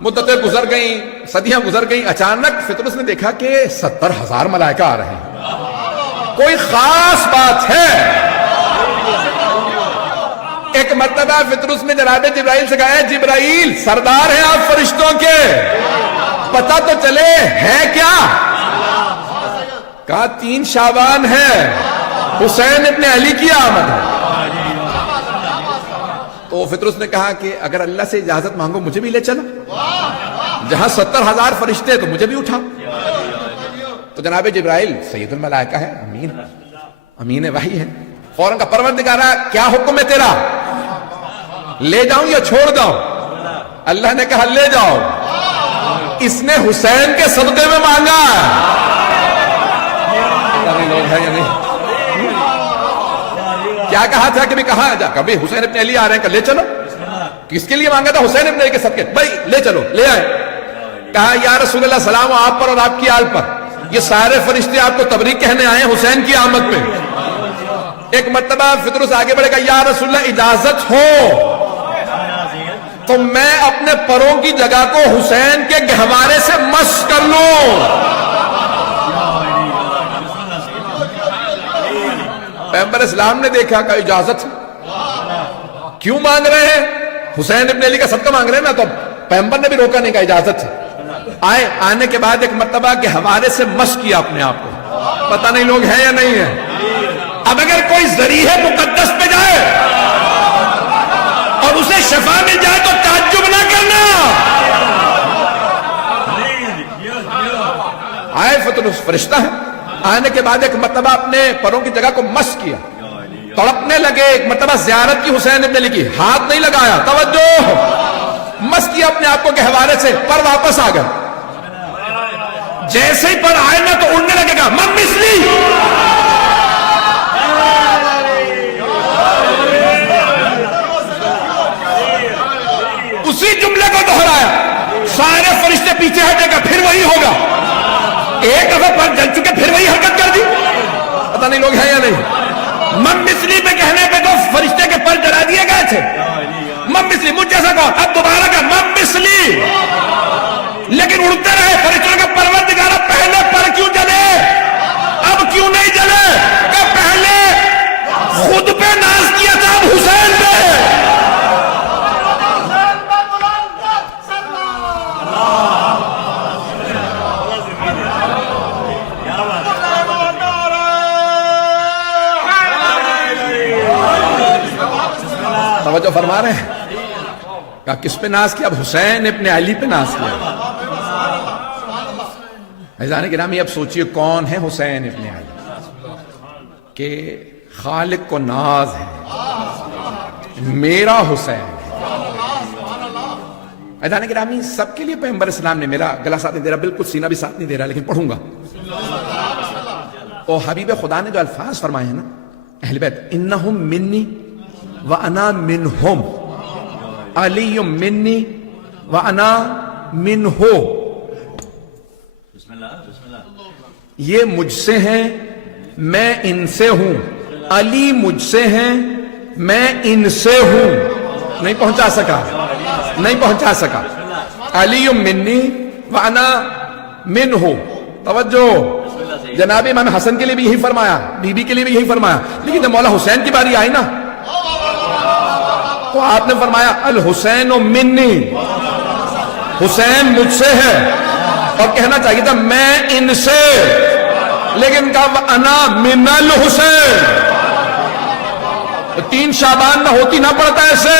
مدتیں گزر گئیں، صدیاں گزر گئیں، اچانک فطرس نے دیکھا کہ 70,000 ملائکہ آ رہے ہیں، کوئی خاص بات ہے۔ ایک مرتبہ فطرس نے جناب جبرائیل سے کہا، اے جبرائیل، سردار ہیں آپ فرشتوں کے، پتہ تو چلے ہے کیا؟ کہا 3 شعبان ہے، حسین ابن علی کی آمد ہے۔ تو فطرس نے کہا کہ اگر اللہ سے اجازت مانگو مجھے بھی لے چلو، جہاں 70,000 فرشتے تو مجھے بھی اٹھا۔ تو جناب جبرائیل سید الملائکہ ہے، امین وحی ہے، فوراً کا پروردگارہ کیا حکم ہے تیرا، لے جاؤں یا چھوڑ داؤں؟ اللہ نے کہا لے جاؤ، اس نے حسین کے صدقے میں مانگا ہے۔ لوگ ہے یا نہیں؟ کیا کہا تھا کہ بھی کہاں جا، کبھی حسین ابن علی آ رہے ہیں کہ لے چلو، کس کے لیے مانگا تھا؟ حسین ابن علی کے صدقے، بھائی لے چلو، لے آئے۔ کہا یا رسول اللہ سلام آپ پر اور آپ کی آل پر، یہ سارے فرشتے آپ کو تبریک کہنے آئے ہیں حسین کی آمد پہ۔ ایک مرتبہ فطرس آگے بڑھے گا، یا رسول اللہ اجازت ہو تو میں اپنے پروں کی جگہ کو حسین کے گہوارے سے مس کر لوں۔ پیغمبر اسلام نے دیکھا کہ اجازت کیوں مانگ رہے ہیں؟ حسین ابن علی کا صدقہ مانگ رہے ہیں نا، تو پیغمبر نے بھی روکا نہیں، کہا اجازت ہے۔ آنے کے بعد ایک مرتبہ کے حوالے سے مس کیا اپنے آپ کو، پتہ نہیں لوگ ہیں یا نہیں ہیں۔ اب اگر کوئی ذریعہ مقدس پہ جائے اور اسے شفا مل جائے تو تعجب نہ کرنا۔ آئے فطرس فرشتہ ہے، آنے کے بعد ایک مرتبہ اپنے پروں کی جگہ کو مس کیا، تڑپنے لگے۔ ایک مرتبہ زیارت کی حسین ابن علی کی، ہاتھ نہیں لگایا، توجہ، مس کیا اپنے آپ کو گہوارے سے، پر واپس آ گئے۔ جیسے ہی پر آئے نا تو اڑنے لگے گا، من مثلی، اسی جملے کو دہرایا، سارے فرشتے پیچھے ہٹے گا، پھر وہی ہوگا۔ ایک دفعہ پر جل چکے پھر وہی حرکت کر دی، پتہ نہیں لوگ ہیں یا نہیں۔ من مثلی پہ کہنے پہ تو فرشتے کے پر جلا دیے گئے تھے، من مثلی، مجھ جیسا کون، اب دوبارہ کا من مثلی، لیکن اڑتے رہے فرشتوں کا پروردگارہ پہلے پر کیوں جلے، اب کیوں نہیں جلے؟ کہ پہلے خود پہ ناز کیا تھا، اب حسین پہ۔ توجہ فرما رہے ہیں؟ کہا کس پہ ناز کیا؟ اب حسین ابن علی پہ ناز کیا۔ عزیزان گرامی اب سوچئے کون ہے حسین ابن علی، کہ خالق کو ناز ہے میرا حسین۔ عزیزان گرامی سب کے لیے پیغمبر اسلام نے، میرا گلا ساتھ نہیں دے رہا، بالکل سینہ بھی ساتھ نہیں دے رہا، لیکن پڑھوں گا۔ اور حبیب خدا نے جو الفاظ فرمائے ہیں نا، اہل بیت، انہم منی وَأَنَا مِنْهُمْ، عَلِيٌّ مِنِّي وَأَنَا مِنْهُ، یہ مجھ سے ہیں میں ان سے ہوں، علی مجھ سے ہیں میں ان سے ہوں۔ نہیں پہنچا سکا، علی منی وَأَنَا مِنْهُ۔ توجہ، جناب امام حسن کے لیے بھی یہی فرمایا، بی بی کے لیے بھی یہی فرمایا، لیکن جب مولا حسین کی باری آئی نا تو آپ نے فرمایا الحسین منی، حسین مجھ سے ہے، اور کہنا چاہیے تھا میں ان سے، لیکن کہا انا من الحسین۔ 3 شعبان نہ ہوتی نہ پڑتا ایسے،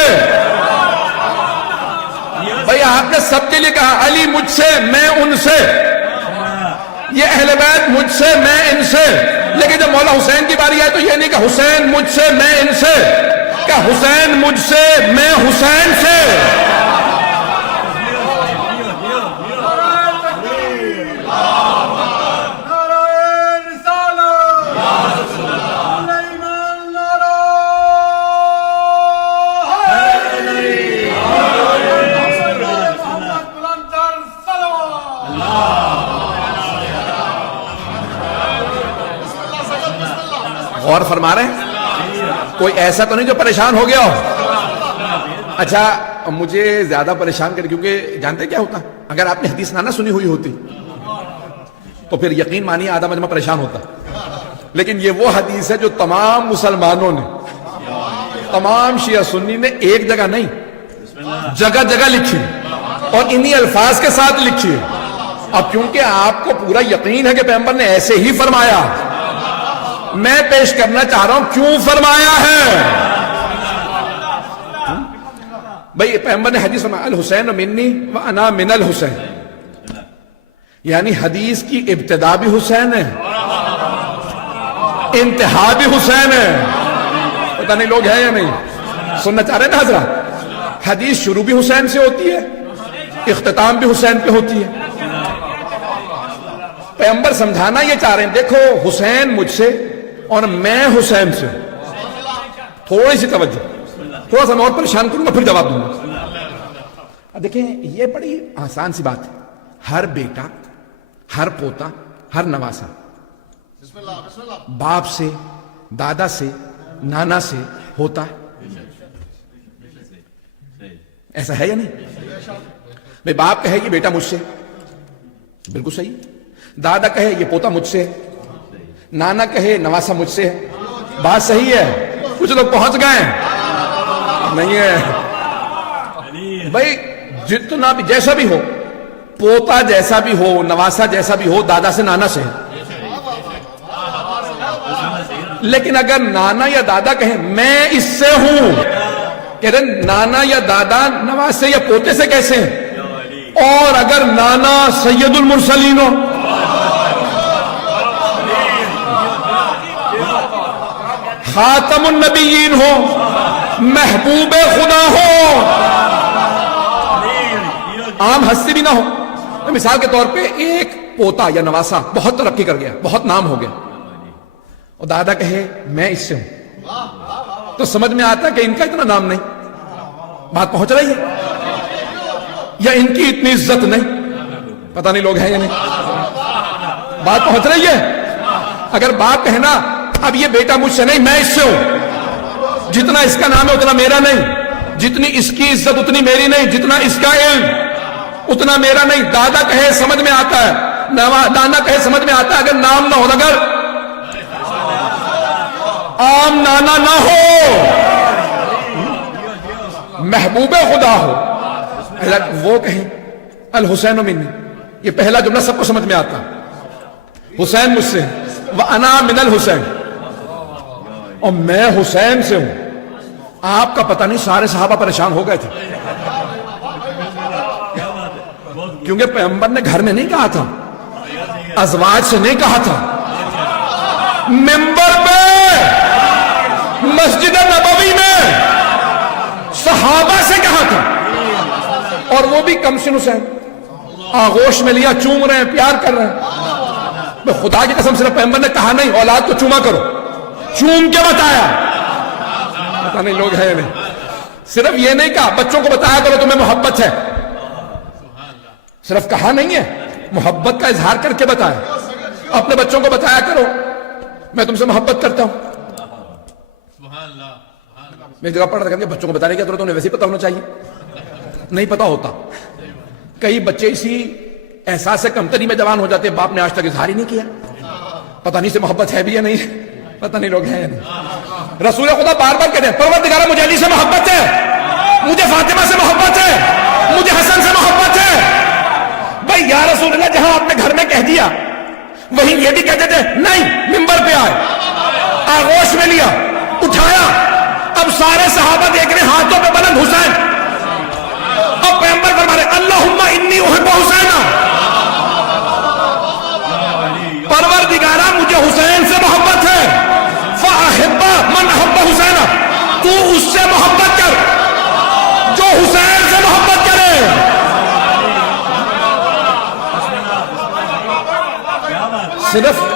بھئی آپ نے سب کے لیے کہا علی مجھ سے میں ان سے، یہ اہل بیت مجھ سے میں ان سے، لیکن جب مولا حسین کی باری آئے تو یہ نہیں کہ حسین مجھ سے میں ان سے، کہ حسین مجھ سے میں حسین سے۔ غور فرما رہے ہیں؟ کوئی ایسا تو نہیں جو پریشان ہو گیا ہو؟ اچھا مجھے زیادہ پریشان کرے، کیونکہ جانتے کیا ہوتا، اگر آپ نے حدیث نہ سنی ہوئی ہوتی تو پھر یقین مانیے آدھا مجمع پریشان ہوتا، لیکن یہ وہ حدیث ہے جو تمام مسلمانوں نے، تمام شیعہ سنی نے ایک جگہ نہیں جگہ جگہ لکھی اور انہی الفاظ کے ساتھ لکھی ہے۔ اب کیونکہ آپ کو پورا یقین ہے کہ پیغمبر نے ایسے ہی فرمایا، میں پیش کرنا چاہ رہا ہوں کیوں فرمایا ہے۔ بھئی پیغمبر نے حدیث فرمایا الحسین منی وانا من الحسین، یعنی حدیث کی ابتدا بھی حسین ہے، انتہا بھی حسین ہے۔ پتہ نہیں لوگ ہیں یا نہیں، سننا چاہ رہے ہیں نا حضرات؟ حدیث شروع بھی حسین سے ہوتی ہے، اختتام بھی حسین پہ ہوتی ہے۔ پیغمبر سمجھانا یہ چاہ رہے ہیں، دیکھو حسین مجھ سے اور میں حسین سے، تھوڑی سی توجہ، تھوڑا سا میں اور پریشان کروں گا پھر جواب دوں گا۔ دیکھیں یہ بڑی آسان سی بات ہے، ہر بیٹا، ہر پوتا، ہر نواسا باپ سے، دادا سے، نانا سے ہوتا ہے، ایسا ہے یا نہیں؟ میں باپ کہے یہ بیٹا مجھ سے، بالکل صحیح، دادا کہے یہ پوتا مجھ سے، نانا کہے نواسا مجھ سے، بات صحیح ہے۔ کچھ لوگ پہنچ گئے نہیں ہے بھائی، جتنا بھی جیسا بھی ہو، پوتا جیسا بھی ہو، نواسا جیسا بھی ہو، دادا سے نانا سے، لیکن اگر نانا یا دادا کہیں میں اس سے ہوں، کہہ رہے نانا یا دادا نواسے یا پوتے سے کیسے ہیں؟ اور اگر نانا سید المرسلین ہو، خاتم النبیین ہو، محبوب خدا ہو، عام ہستی بھی نہ ہو، مثال کے طور پہ ایک پوتا یا نواسا بہت ترقی کر گیا، بہت نام ہو گیا، اور دادا کہے میں اس سے ہوں، تو سمجھ میں آتا ہے کہ ان کا اتنا نام نہیں، بات پہنچ رہی ہے، یا ان کی اتنی عزت نہیں، پتہ نہیں لوگ ہیں یا نہیں، بات پہنچ رہی ہے۔ اگر باپ کہنا اب یہ بیٹا مجھ سے نہیں، میں اس سے ہوں، جتنا اس کا نام ہے اتنا میرا نہیں، جتنی اس کی عزت اتنی میری نہیں، جتنا اس کا علم اتنا میرا نہیں، دادا کہے سمجھ میں آتا ہے، نانا کہے سمجھ میں آتا ہے، اگر نام نہ ہو، اگر عام نانا نہ ہو، محبوب خدا ہو، وہ کہیں الحسین منی، یہ پہلا جملہ سب کو سمجھ میں آتا، حسین مجھ سے، وَأَنَا مِنَ الْحُسَيْنِ، اور میں حسین سے ہوں۔ آپ کا پتہ نہیں سارے صحابہ پریشان ہو گئے تھے، کیونکہ پیغمبر نے گھر میں نہیں کہا تھا، ازواج سے نہیں کہا تھا، منبر پہ مسجد نبوی میں صحابہ سے کہا تھا، اور وہ بھی کم سن حسین، آغوش میں لیا، چوم رہے ہیں، پیار کر رہے ہیں۔ خدا کی قسم صرف پیغمبر نے کہا نہیں اولاد کو چوما کرو، چوم کے بتایا، پتہ نہیں لوگ ہیں یا نہیں، صرف یہ نہیں کہا بچوں کو بتایا کرو تمہیں محبت ہے، صرف کہا نہیں ہے، محبت کا اظہار کر کے بتایا، اپنے بچوں کو بتایا کرو میں تم سے محبت کرتا ہوں۔ میں جگہ پڑھ رہا تھا کہ بچوں کو بتانے کیا ضرورت، انہیں ویسے ہی پتا ہونا چاہیے، نہیں پتا ہوتا، کئی بچے اسی احساس سے کمتری میں جوان ہو جاتے ہیں، باپ نے آج تک اظہار ہی نہیں کیا، پتہ نہیں سے محبت ہے بھی یا نہیں، پتہ نہیں لوگ ہیں یا نہیں۔ رسول خدا بار بار کہتے ہیں پروردگارہ مجھے علی سے محبت ہے، مجھے فاطمہ سے محبت ہے، مجھے حسن سے محبت ہے۔ بھائی یا رسول اللہ، جہاں آپ نے گھر میں کہہ دیا وہیں یہ بھی کہتے تھے نہیں، منبر پہ آئے، آغوش میں لیا، اٹھایا، اب سارے صحابہ دیکھ رہے ہاتھوں پہ بلند حسین، اب پیغمبر فرما رہے اللہم انی احب حسینا، پروردگارہ مجھے حسین سے محبت ہے، فاحب من احب حسینا، تو اس سے محبت کر جو حسین سے محبت کرے۔ صرف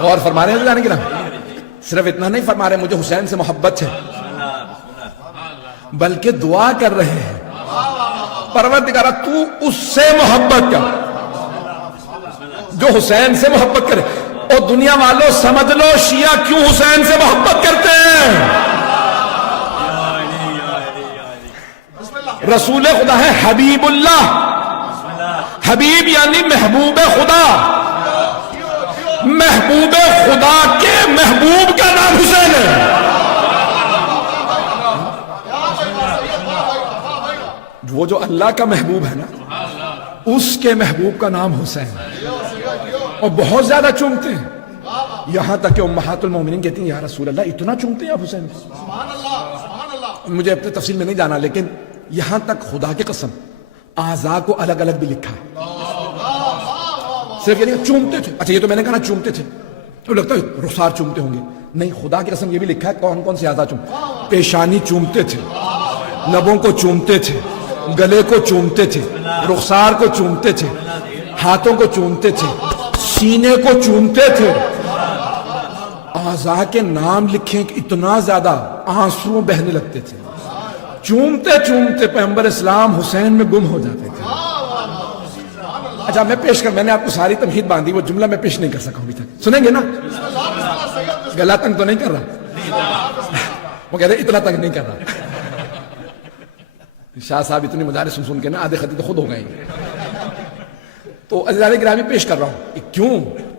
غور فرما رہے ہیں جانے کی نا، صرف اتنا نہیں فرما رہے مجھے حسین سے محبت ہے، بلکہ دعا کر رہے ہیں پروردگارہ تو اس سے محبت کر جو حسین سے محبت کرے۔ اور دنیا والوں سمجھ لو شیعہ کیوں حسین سے محبت کرتے ہیں؟ رسول خدا ہے حبیب اللہ، حبیب یعنی محبوب خدا، محبوب خدا کے محبوب کا نام حسین ہے۔ وہ جو اللہ کا محبوب ہے نا اس کے محبوب کا نام حسین ہے، اور بہت زیادہ چومتے ہیں، یہاں تک کہ امہات المومنین کہتی ہیں یا رسول اللہ اتنا چومتے ہیں آپ حسین کو؟ مجھے اپنے تفصیل میں نہیں جانا، لیکن یہاں تک خدا کی قسم اعضاء کو الگ الگ بھی لکھا ہے، صرف یہ نہیں چومتے تھے، اچھا یہ تو میں نے کہا نا چومتے تھے، تو لگتا ہے رخسار چومتے ہوں گے، نہیں خدا کی قسم یہ بھی لکھا ہے کون کون سے اعضاء چومتے، پیشانی چومتے تھے، لبوں کو چومتے تھے، گلے کو چومتے تھے، رخسار کو چومتے تھے، ہاتھوں کو چومتے تھے، سینے کو چومتے تھے، اعضاء کے نام لکھیں کہ اتنا زیادہ آنسو بہنے لگتے تھے، چومتے چومتے پیغمبر اسلام حسین میں گم ہو جاتے تھے۔ اچھا میں نے آپ کو ساری تمہید باندھی، وہ جملہ میں پیش نہیں کر سکا ابھی تک، سنیں گے نا؟ گلا تنگ تو نہیں کر رہا، وہ کہتے ہیں اتنا تنگ نہیں کر رہا۔ شاہ صاحب اتنی مجالس سن کے نا آدھے خطی تو خود ہو گئے ہیں۔ تو عزیزان گرامی پیش کر رہا ہوں کیوں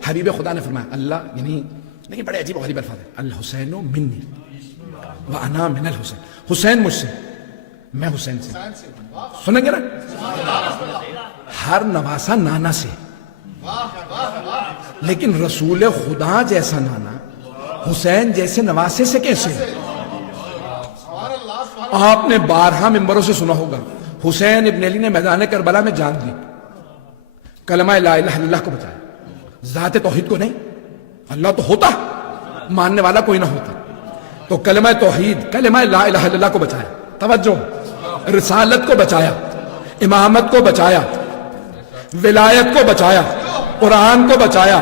حبیب خدا نے فرمایا اللہ، یعنی لیکن بڑے عجیب و غریب الفاظ ہیں، الحسین منی وانا من الحسین، حسین مجھ سے میں حسین سے، سنیں گے نا؟ ہر نواسا نانا سے، لیکن رسول خدا جیسا نانا حسین جیسے نواسے سے کیسے؟ آپ نے بارہا ممبروں سے سنا ہوگا حسین ابن علی نے میدان کربلا میں جان دی، کلمہ لا الہ الا اللہ کو بچایا، ذات توحید کو نہیں، اللہ تو ہوتا ماننے والا کوئی نہ ہوتا، تو کلمہ توحید کلمہ لا الہ الا اللہ کو بچایا، توجہ، رسالت کو بچایا، امامت کو بچایا، ولایت کو بچایا، قرآن کو بچایا،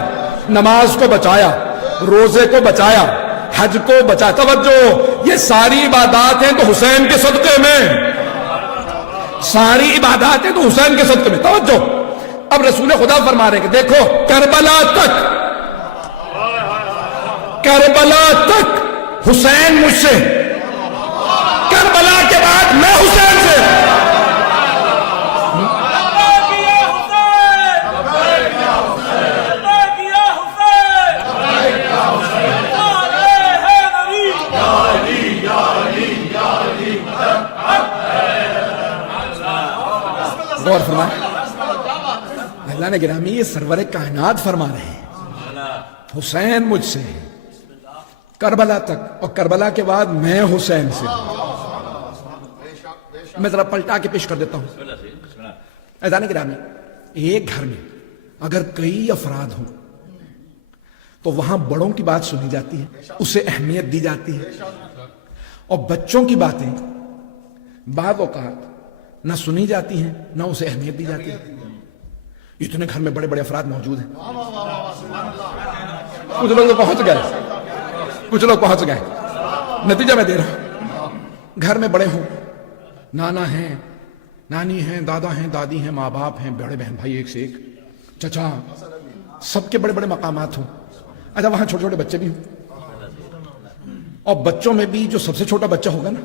نماز کو بچایا، روزے کو بچایا، حج کو بچایا، توجہ، یہ ساری عبادات ہیں تو حسین کے صدقے میں، ساری عبادات ہیں تو حسین کے صدقے میں، توجہ۔ اب رسول خدا فرما رہے ہیں کہ دیکھو کربلا تک حسین مجھ سے، کربلا کے بعد میں حسین سے، غور فرمائیں، اللہ نے گرامی یہ سرور کائنات فرما رہے ہیں حسین مجھ سے کربلا تک، اور کربلا کے بعد میں حسین سے۔ میں ذرا پلٹا کے پیش کر دیتا ہوں، اللہ نے گرامی ایک گھر میں اگر کئی افراد ہوں تو وہاں بڑوں کی بات سنی جاتی ہے، اسے اہمیت دی جاتی ہے، اور بچوں کی باتیں بعض اوقات نہ سنی جاتی ہیں نہ اسے اہمیت دی جاتی ہے۔ اتنے گھر میں بڑے بڑے افراد موجود ہیں، کچھ لوگ پہنچ گئے، کچھ لوگ پہنچ گئے، نتیجہ میں دے رہا ہوں، گھر میں بڑے ہوں، نانا ہیں، نانی ہیں، دادا ہیں، دادی ہیں، ماں باپ ہیں، بڑے بہن بھائی ایک سے ایک، چچا، سب کے بڑے بڑے مقامات ہوں، اچھا وہاں چھوٹے چھوٹے بچے بھی ہوں، اور بچوں میں بھی جو سب سے چھوٹا بچہ ہوگا نا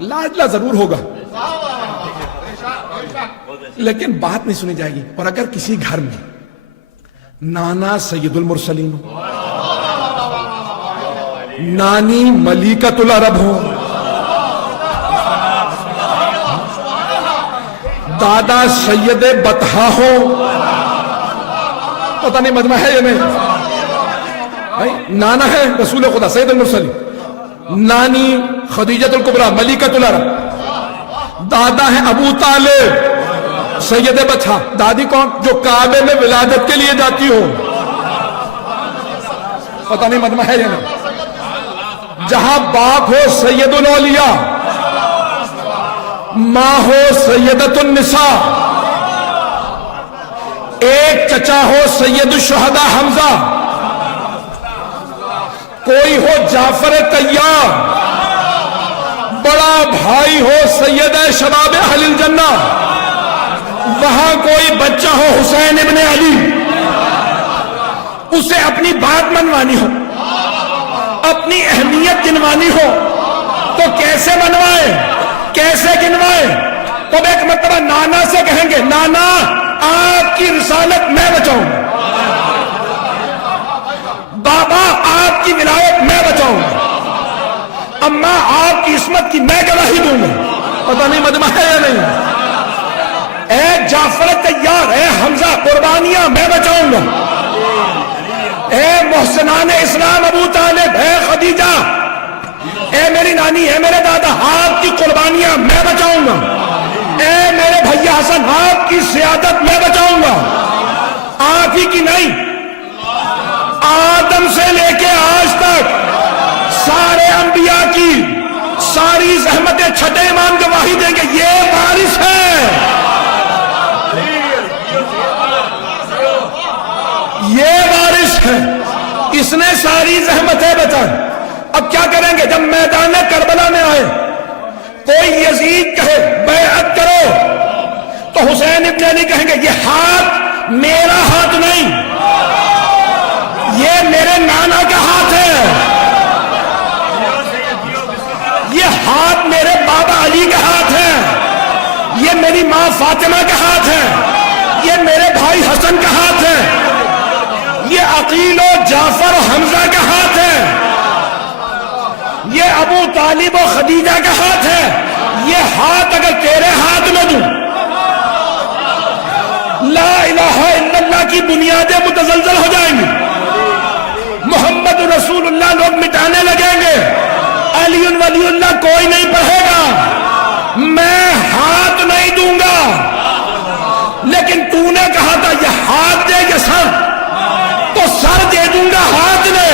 لاڈلا ضرور ہوگا، لیکن بات نہیں سنی جائے گی۔ اور اگر کسی گھر میں نانا سید المرسلین ہو، نانی ملیکۃ العرب ہو، دادا سید بطحا ہو، پتہ نہیں مجمع ہے یا نہیں، نانا ہے رسول خدا سید المرسلین، نانی خدیجۃ الکبریٰ ملیکۃ العرب، دادا ہے ابو طالب سید بطحا، دادی کون؟ جو کعبے میں ولادت کے لیے جاتی ہو، پتہ نہیں مجمع ہے یا نہیں، جہاں باپ ہو سید الاولیاء، ماں ہو سیدۃ النساء، ایک چچا ہو سید الشہداء حمزہ، کوئی ہو جعفر طیار، بڑا بھائی ہو سید شباب اہل الجنہ، وہاں کوئی بچہ ہو حسین ابن علی، اسے اپنی بات منوانی ہو، اپنی اہمیت گنوانی ہو تو کیسے منوائے، کیسے گنوائے؟ تو ایک مرتبہ نانا سے کہیں گے نانا آپ کی رسالت میں بچاؤں، بابا آپ کی ولایت میں بچاؤں، اماں آپ کی عصمت کی میں گواہی دوں گا۔ پتہ نہیں مجمع ہے یا نہیں؟ اے جعفر طیار، اے حمزہ قربانیاں میں بچاؤں گا، اے محسنان اسلام ابو طالب، اے خدیجہ، اے میری نانی، اے میرے دادا، آپ کی قربانیاں میں بچاؤں گا، اے میرے بھیا حسن آپ کی سیادت میں بچاؤں گا۔ آپ ہی کی نہیں، آدم سے لے کے آج تک سارے انبیاء کی ساری زحمتیں چھٹے امام گواہی دیں گے یہ وارث ہے، یہ وارث ہے، اس نے ساری زحمتیں بچائیں۔ اب کیا کریں گے؟ جب میدان کربلا میں آئے کوئی یزید کہے بیعت کرو تو حسین ابن علی کہیں گے یہ ہاتھ میرا ہاتھ نہیں، یہ میرے نانا کا ہاتھ ہے، یہ ہاتھ میرے بابا علی کا ہاتھ ہے، یہ میری ماں فاطمہ کا ہاتھ ہے، یہ میرے بھائی حسن کا ہاتھ ہے، یہ عقیل و جعفر و حمزہ کا ہاتھ ہے، یہ ابو طالب و خدیجہ کا ہاتھ ہے۔ یہ ہاتھ اگر تیرے ہاتھ میں دوں، لا الہ الا اللہ کی بنیادیں متزلزل ہو جائیں گی، محمد رسول اللہ لوگ مٹانے لگیں گے، علی ولی اللہ کوئی نہیں پڑھے گا، میں ہاتھ نہیں دوں گا۔ لیکن تو نے کہا تھا یہ ہاتھ دے یہ سر، تو سر دے دوں گا ہاتھ نے۔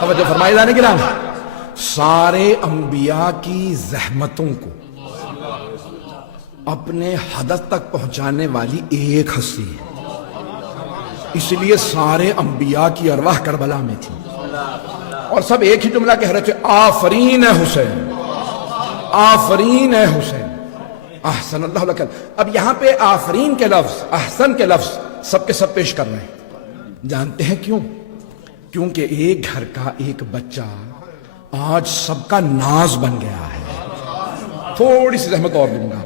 توجہ فرمائے جانے کے نام، سارے انبیاء کی زحمتوں کو اپنے ہدف تک پہنچانے والی ایک ہستی ہے، اس لیے سارے انبیاء کی ارواح کربلا میں تھی اور سب ایک ہی جملہ کہہ رہے تھے آفرین ہے حسین، آفرین ہے حسین، احسن اللہ لک۔ اب یہاں پہ آفرین کے لفظ، احسن کے لفظ سب کے سب پیش کر رہے ہیں، جانتے ہیں کیوں؟ کیونکہ ایک گھر کا ایک بچہ آج سب کا ناز بن گیا ہے۔ تھوڑی سی زحمت اور دوں گا،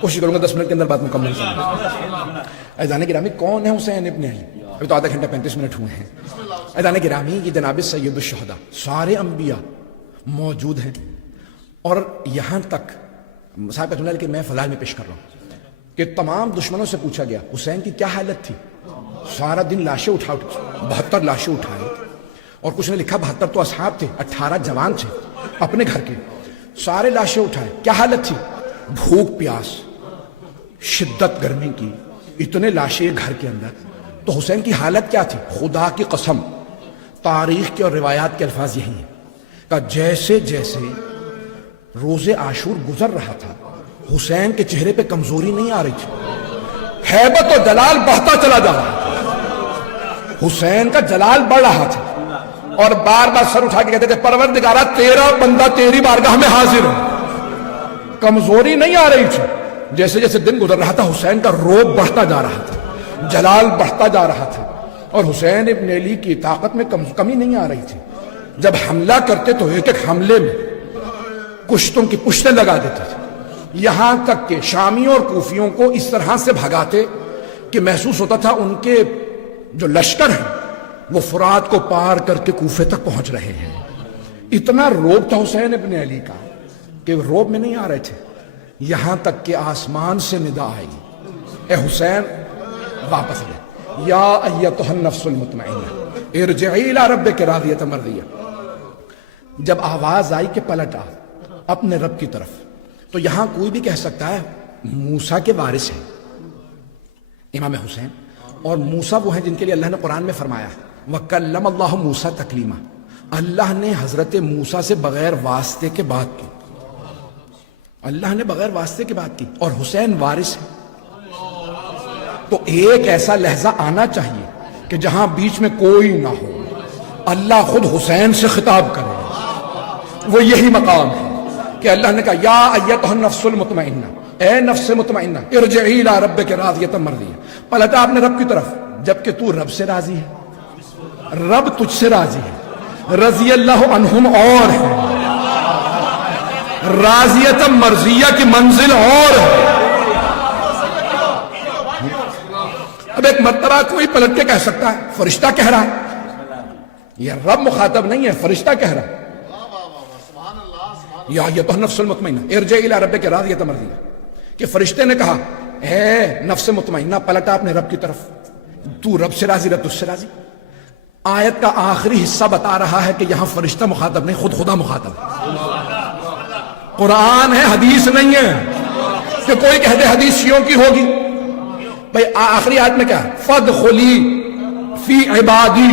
کوشش کروں گا 10 منٹ کے اندر بات مکمل کروں۔ عزیزان گرامی، کون ہے حسین ابن علی؟ ابھی تو آدھا گھنٹہ 35 منٹ ہوئے ہیں۔ عزیزان گرامی، یہ جناب سید الشہداء، سارے انبیاء موجود ہیں، اور یہاں تک صاحب کا جملہ کہ میں فضائل میں پیش کر رہا ہوں کہ تمام دشمنوں سے پوچھا گیا حسین کی کیا حالت تھی؟ سارا دن لاشیں اٹھا 72 لاشیں اٹھائے، اور کچھ نے لکھا 72 تو اصحاب تھے، 18 جوان تھے اپنے گھر کے، سارے لاشیں اٹھائے، کیا حالت تھی؟ بھوک پیاس، شدت گرمی کی، اتنے لاشیں گھر کے اندر۔ تو حسین کی حالت کیا تھی؟ خدا کی قسم، تاریخ کے اور روایات کے الفاظ یہی ہیں کہ جیسے جیسے روز عاشور گزر رہا تھا حسین کے چہرے پہ کمزوری نہیں آ رہی تھی، ہیبت و جلال بڑھتا چلا جا رہا تھا، حسین کا جلال بڑھ رہا تھا، اور بار بار سر اٹھا کے کہتے تھے پروردگارہ تیرا بندہ تیری بارگاہ میں حاضر ہے۔ کمزوری نہیں آ رہی تھی، جیسے جیسے دن گزر رہا تھا حسین کا روب بڑھتا جا رہا تھا، جلال بڑھتا جا رہا تھا، اور حسین ابن علی کی طاقت میں کمی نہیں آ رہی تھی۔ جب حملہ کرتے تو ایک ایک حملے میں کشتوں کی پشتیں لگا دیتے تھے، یہاں تک کہ شامیوں اور کوفیوں کو اس طرح سے بھگاتے کہ محسوس ہوتا تھا ان کے جو لشکر ہیں وہ فرات کو پار کر کے کوفے تک پہنچ رہے ہیں. اتنا روب تھا حسین ابن علی کا کہ روب میں نہیں آ رہے تھے، یہاں تک کہ آسمان سے ندا آئی، اے حسین واپس لے، یا ایتھا النفس المطمئنہ ارجعی الی ربک راضیۃ مرضیہ. جب آواز آئی کہ پلٹ آ اپنے رب کی طرف، تو یہاں کوئی بھی کہہ سکتا ہے موسیٰ کے وارث ہیں امام حسین، اور موسیٰ وہ ہیں جن کے لیے اللہ نے قرآن میں فرمایا وَكَلَّمَ اللَّهُ مُوسَىٰ تَكْلِيمًا، اللہ نے حضرت موسیٰ سے بغیر واسطے کے بات کی، اللہ نے بغیر واسطے کی بات کی، اور حسین وارث ہے. تو ایک ایسا لہجہ آنا چاہیے کہ جہاں بیچ میں کوئی نہ ہو، اللہ خود حسین سے خطاب کرے. وہ یہی مقام ہے کہ اللہ نے کہا یا ایتھا النفس المطمئنہ، اے نفس مطمئنہ ارجعی الی ربک راضیۃ مرضیہ، پلٹا اپنے رب کی طرف، جبکہ تو رب سے راضی ہے، رب تجھ سے راضی ہے. رضی اللہ عنہم اور ہے، راضیۃ مرضیہ کی منزل اور ہے. اب ایک مرتبہ کوئی پلٹ کے کہہ سکتا ہے فرشتہ کہہ رہا ہے، یہ رب مخاطب نہیں ہے، فرشتہ کہہ رہا ہے یا ایتھا النفس المطمئنہ ارجعی الی ربک راضیۃ مرضیہ، کہ فرشتے نے کہا اے نفس مطمئنہ پلٹا اپنے رب کی طرف، تو رب سے راضی، رب تجھ سے راضی. آیت کا آخری حصہ بتا رہا ہے کہ یہاں فرشتہ مخاطب نہیں، خود خدا مخاطب ہے. قرآن ہے، حدیث نہیں ہے کہ کوئی کہہ دے حدیث شیعوں کی ہوگی. بھئی آخری آیت میں کیا ہے؟ فادخلی فی عبادی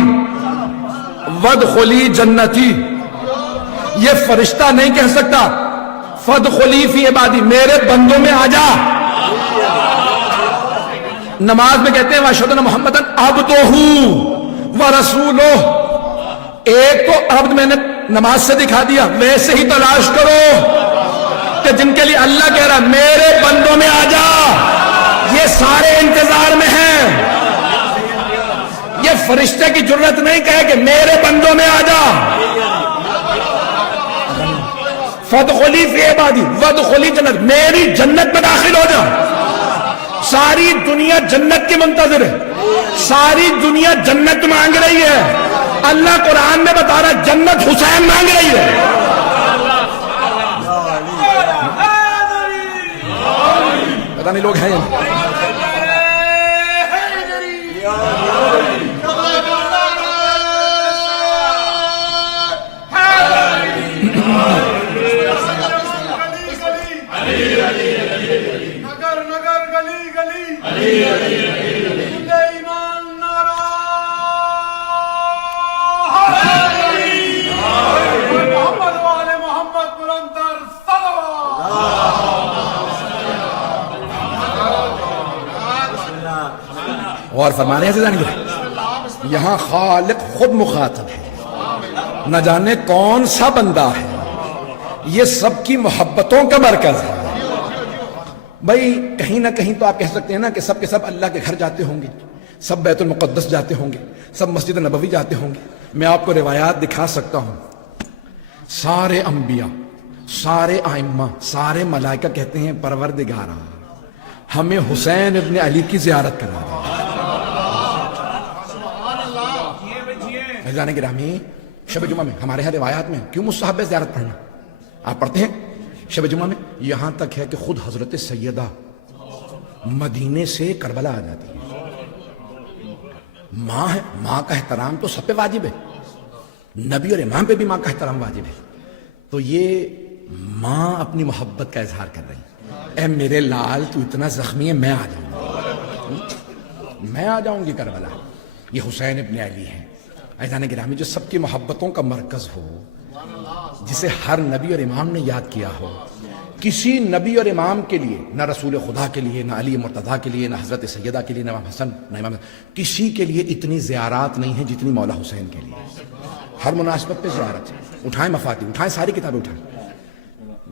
وادخلی جنتی. یہ فرشتہ نہیں کہہ سکتا فادخلی فی عبادی، میرے بندوں میں آ جا. نماز میں کہتے ہیں واشہدو ان محمدًا عبدہ ورسولہ، ایک تو عبد میں نے نماز سے دکھا دیا، ویسے ہی تلاش کرو کہ جن کے لیے اللہ کہہ رہا میرے بندوں میں آ جا، یہ سارے انتظار میں ہیں. یہ فرشتے کی جرت نہیں کہے کہ میرے بندوں میں آ جا. فادخلی فی عبادی وادخلی جنت، میری جنت میں داخل ہو جا. ساری دنیا جنت کی منتظر ہے، ساری دنیا جنت مانگ رہی ہے. اللہ قرآن میں بتا رہا جنت حسین مانگ رہی ہے. پتہ نہیں لوگ ہیں یہاں. اور فرما رہے ہیں یہاں خالق خود مخاطب ہے، نہ جانے کون سا بندہ ہے، یہ سب کی محبتوں کا مرکز ہے. بھائی کہیں نہ کہیں تو آپ کہہ سکتے ہیں نا کہ سب کے سب اللہ کے گھر جاتے ہوں گے، سب بیت المقدس جاتے ہوں گے، سب مسجد نبوی جاتے ہوں گے. میں آپ کو روایات دکھا سکتا ہوں. سارے انبیاء، سارے ائمہ، سارے ملائکہ کہتے ہیں پروردگارا ہمیں حسین ابن علی کی زیارت کرا دیں. عزیزان گرامی، شب جمعہ میں ہمارے ہاں روایات میں کیوں مستحب ہے زیارت پڑھنا؟ آپ پڑھتے ہیں شب جمعہ میں، یہاں تک ہے کہ خود حضرت سیدہ مدینے سے کربلا آ جاتی ہے. ماں ہے، ماں کا احترام تو سب پہ واجب ہے، نبی اور امام پہ بھی ماں کا احترام واجب ہے. تو یہ ماں اپنی محبت کا اظہار کر رہی ہے، اے میرے لال تو اتنا زخمی ہے، میں آ جاؤں گی، میں آ جاؤں گی کربلا. یہ حسین ابن علی ہیں. عزیزان گرامی، جو سب کی محبتوں کا مرکز ہو، جسے ہر نبی اور امام نے یاد کیا ہو. کسی نبی اور امام کے لیے، نہ رسول خدا کے لیے، نہ علی مرتضیٰ کے لیے، نہ حضرت سیدہ کے لیے، نہ امام حسن، نہ امام، کسی کے لیے اتنی زیارات نہیں ہیں جتنی مولا حسین کے لیے. ہر مناسبت پہ زیارت ہے. اٹھائیں مفاتیح، اٹھائیں ساری کتابیں اٹھائیں.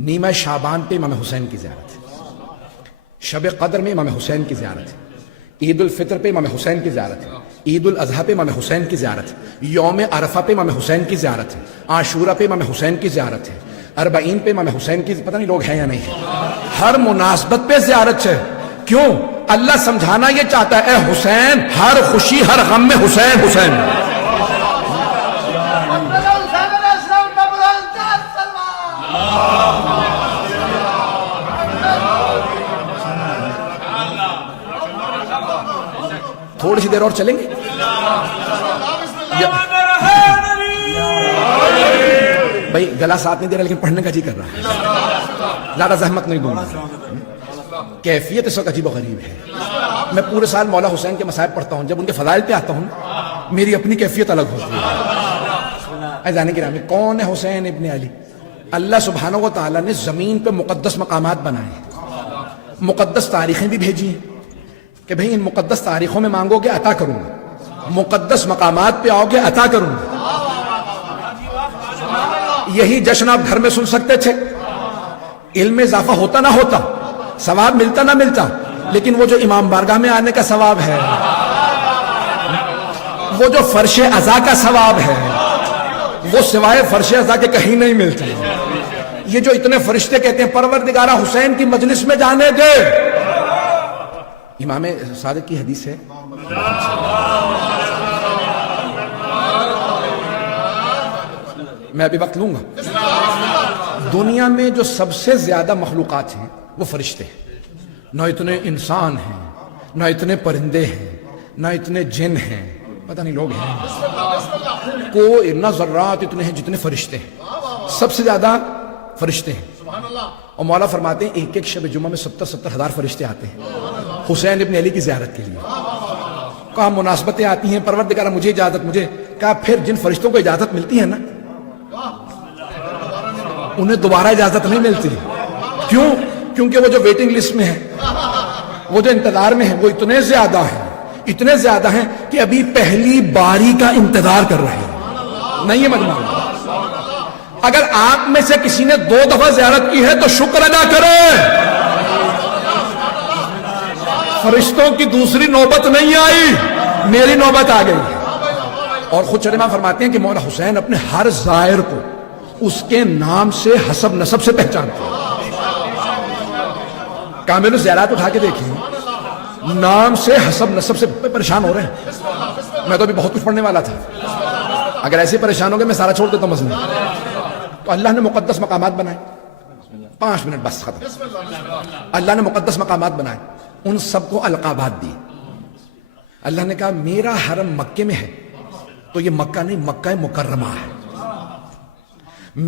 نیمہ شعبان پہ امام حسین کی زیارت ہے، شب قدر میں امام حسین کی زیارت ہے، عید الفطر پہ امام حسین کی زیارت ہے، عید الاضحیٰ پہ امام حسین کی زیارت ہے، یوم عرفہ پہ امام حسین کی زیارت ہے، عاشورہ پہ امام حسین کی زیارت ہے، اربعین پہ امام حسین کی، پتہ نہیں لوگ ہیں یا نہیں. ہر مناسبت پہ زیارت ہے. کیوں؟ اللہ سمجھانا یہ چاہتا ہے اے حسین، ہر خوشی ہر غم میں حسین حسین. تھوڑی سی دیر اور چلیں گے؟ بھائی گلا ساتھ نہیں دے رہا لیکن پڑھنے کا جی کر رہا ہے، زیادہ زحمت نہیں دوں گا۔ کیفیت اس وقت عجیب و غریب ہے۔ میں پورے سال مولا حسین کے مصائب پڑھتا ہوں، جب ان کے فضائل پہ آتا ہوں میری اپنی کیفیت الگ ہوتی ہے۔ اذان گرامی، کون ہے حسین ابن علی؟ اللہ سبحانہ و تعالیٰ نے زمین پہ مقدس مقامات بنائے ہیں، مقدس تاریخیں بھی بھیجی ہیں کہ بھئی ان مقدس تاریخوں میں مانگو گے عطا کروں گا، مقدس مقامات پہ آؤ گے عطا کروں گا۔ یہی جشن آپ گھر میں سن سکتے تھے، علم میں اضافہ ہوتا نہ ہوتا، ثواب ملتا نہ ملتا، لیکن وہ جو امام بارگاہ میں آنے کا ثواب ہے، وہ جو فرش عزا کا ثواب ہے، وہ سوائے فرش عزا کے کہیں نہیں ملتا۔ یہ جو اتنے فرشتے کہتے ہیں پروردگارہ حسین کی مجلس میں جانے دے، امام صادق کی حدیث ہے، میں ابھی وقت لوں گا۔ دنیا میں جو سب سے زیادہ مخلوقات ہیں وہ فرشتے ہیں، نہ اتنے انسان ہیں، نہ اتنے پرندے ہیں، نہ اتنے جن ہیں، پتہ نہیں لوگ ہیں کوئی، نہ ذرات اتنے ہیں جتنے فرشتے ہیں، سب سے زیادہ فرشتے ہیں۔ اور مولا فرماتے ہیں ایک ایک شب جمعہ میں 70 ہزار فرشتے آتے ہیں حسین ابن علی کی زیارت کے لیے۔ کہا مناسبتیں آتی ہیں، پروردگارہ مجھے اجازت، مجھے کہا پھر جن فرشتوں کو اجازت ملتی ہے نا انہیں دوبارہ اجازت نہیں ملتی۔ کیوں؟ کیونکہ وہ جو ویٹنگ لسٹ میں ہے، وہ جو انتظار میں ہیں، وہ اتنے زیادہ ہیں کہ ابھی پہلی باری کا انتظار کر رہے ہیں۔ نہیں ہے مجمع؟ اگر آپ میں سے کسی نے 2 دفعہ زیارت کی ہے تو شکر ادا کرے، فرشتوں کی دوسری نوبت نہیں آئی، میری نوبت آ گئی۔ اور خود شریعہ فرماتے ہیں کہ مولا حسین اپنے ہر زائر کو اس کے نام سے حسب نسب سے پہچانتے ہیں۔ کامل زیارات اٹھا کے دیکھیں، نام سے حسب نسب سے پریشان ہو رہے ہیں۔ میں تو ابھی بہت کچھ پڑھنے والا تھا، اگر ایسے پریشان ہو گئے میں سارا چھوڑ دیتا ہوں مضمون۔ تو اللہ نے مقدس مقامات بنائے، 5 منٹ بس ختم۔ اللہ نے مقدس مقامات بنائے، ان سب کو القابات دی۔ اللہ نے کہا میرا حرم مکے میں ہے تو یہ مکہ نہیں، مکہ مکرمہ ہے۔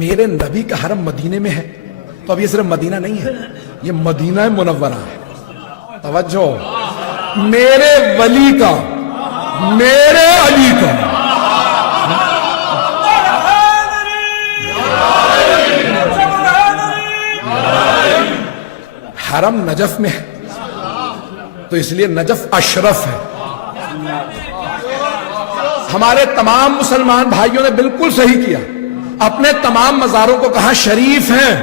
میرے نبی کا حرم مدینے میں ہے تو اب یہ صرف مدینہ نہیں ہے، یہ مدینہ منورہ ہے۔ توجہ، میرے ولی کا، میرے علی کا حرم نجف میں ہے تو اس لیے نجف اشرف ہے۔ ہمارے تمام مسلمان بھائیوں نے بالکل صحیح کیا، اپنے تمام مزاروں کو کہا شریف ہیں۔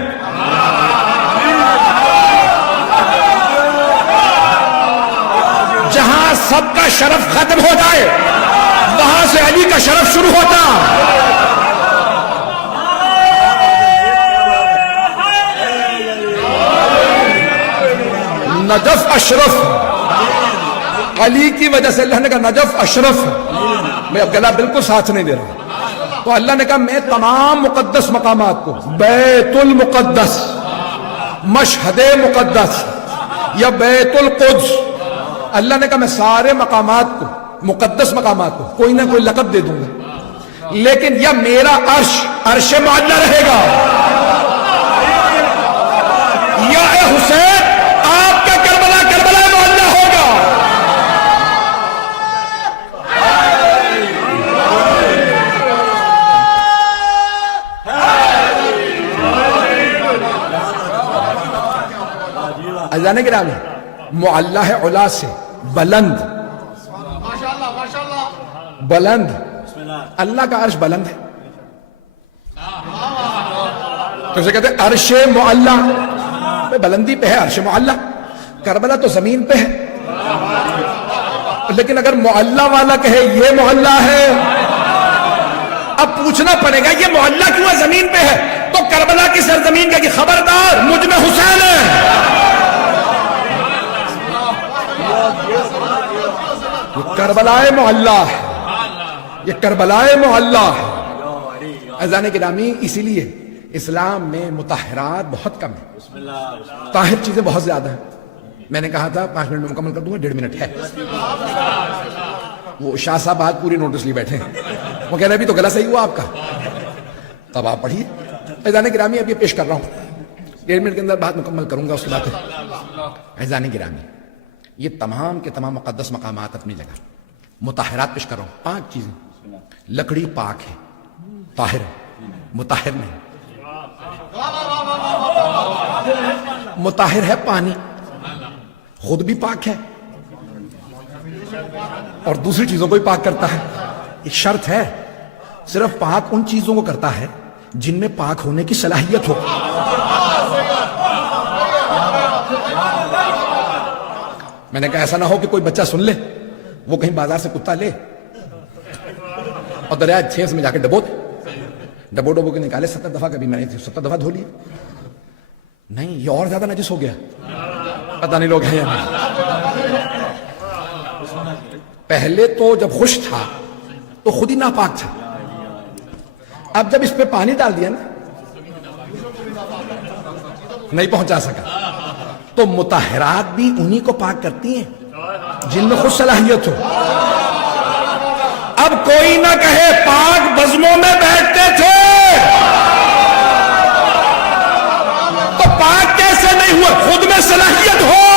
جہاں سب کا شرف ختم ہو جائے وہاں سے علی کا شرف شروع ہوتا۔ نجف اشرف، علی کی وجہ سے اللہ نے کہا نجف اشرف۔ میں اب گلا بالکل ساتھ نہیں دے رہا۔ تو اللہ نے کہا میں تمام مقدس مقامات کو، بیت المقدس، مشہد مقدس یا بیت القدس، اللہ نے کہا میں سارے مقامات کو، مقدس مقامات کو کوئی نہ کوئی لقب دے دوں گا، لیکن یا میرا عرش عرش معلّہ رہے گا، یا اے حسین آپ کا کربلا کربلا معلّہ ہوگا۔ اذان گرامی، معلّہ ہے علا سے، بلند، بلند، اللہ کا عرش بلند ہے، تو اسے کہتے ہیں عرش معلّہ، بلندی پہ ہے عرش معلّہ۔ کربلا تو زمین پہ ہے، لیکن اگر معلّہ والا کہے یہ معلّہ ہے، اب پوچھنا پڑے گا یہ معلّہ کیوں ہے زمین پہ ہے؟ تو کربلا کی سرزمین کا کہ خبردار مجھ میں حسین ہے۔ یہ کربلائے معلّہ ہے، یہ کربلائے معلّہ ہے۔ اذان گرامی، اسی لیے اسلام میں مطہرات بہت کم ہیں، طاہر چیزیں بہت زیادہ ہیں۔ میں نے کہا تھا 5 منٹ میں مکمل کر دوں گا، 1.5 منٹ ہے۔ وہ شاہ صاحب آج پوری نوٹس لی بیٹھے ہیں، وہ کہہ رہے ابھی تو گلا صحیح ہوا آپ کا، تب آپ پڑھیے۔ عزیزان گرامی اب یہ پیش کر رہا ہوں، 1.5 منٹ کے اندر بات مکمل کروں گا، اس کے بعد عزیزان گرامی یہ تمام کے تمام مقدس مقامات اپنی جگہ، مطہرات پیش کر رہا ہوں، 5 چیزیں۔ لکڑی پاک ہے، طاہر ہے، مطہر نہیں۔ مطہر ہے پانی، خود بھی پاک ہے اور دوسری چیزوں کو بھی پاک کرتا ہے۔ ایک شرط ہے، صرف پاک ان چیزوں کو کرتا ہے جن میں پاک ہونے کی صلاحیت ہو۔ میں نے کہا ایسا نہ ہو کہ کوئی بچہ سن لے، وہ کہیں بازار سے کتا لے اور دریا 6 میں جا کے ڈبو کے نکالے 70 دفعہ، کبھی میں نے 70 دفعہ دھو لیے، نہیں یہ اور زیادہ نجس ہو گیا، پتہ نہیں لوگ ہیں یا نہیں۔ پہلے تو جب خشک تھا تو خود ہی ناپاک تھا، اب جب اس پہ پانی ڈال دیا نا نہیں پہنچا سکا، تو مطہرات بھی انہی کو پاک کرتی ہیں جن میں خود صلاحیت ہو۔ اب کوئی نہ کہے پاک بزموں میں بیٹھتے تھے تو پاک کیسے نہیں ہوا، خود میں صلاحیت ہو